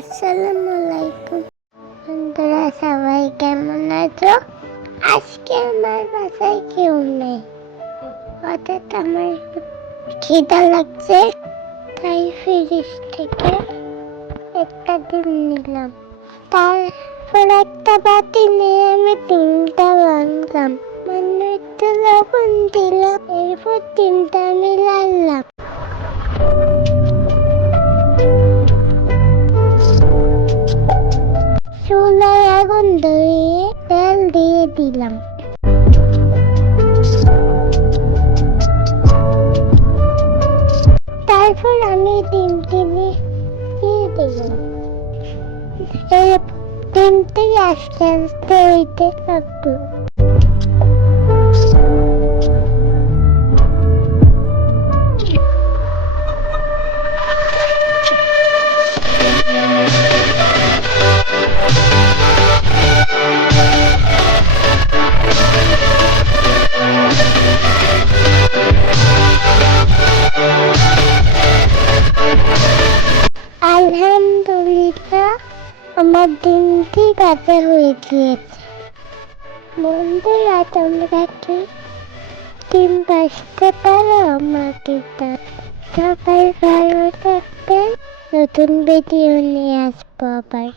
আসসালামু আলাইকুম বন্ধুরা, সবাই কেমন আছো? আজকে আমার বাসায় কেউ নেই, হঠাৎ আমার খিদা লাগছে, তাই ফ্রিজ থেকে একটা ডিম নিলাম। তারপর একটা বাটি নিয়ে আমি ডিমটা ভাঙলাম, মানে একটু লবণ দিলাম, এরপর ডিমটা আমি লাড়লাম। চুলায় আগুন ধরিয়ে তেল দিয়ে দিলাম। তারপর আমি ডিমটি দিয়ে দিলাম। এই ডিমটি আস্তে আস্তে হইতে থাকলো। আলহামদুলিল্লাহ, আমার ডিমটি ভাজা হয়ে গিয়েছে। বন্ধুরা, তোমরা কি ডিম ভাজতে পারো? আমাকে সবাই ভালো থাকবেন। নতুন ভিডিও নিয়ে আসবো আবার।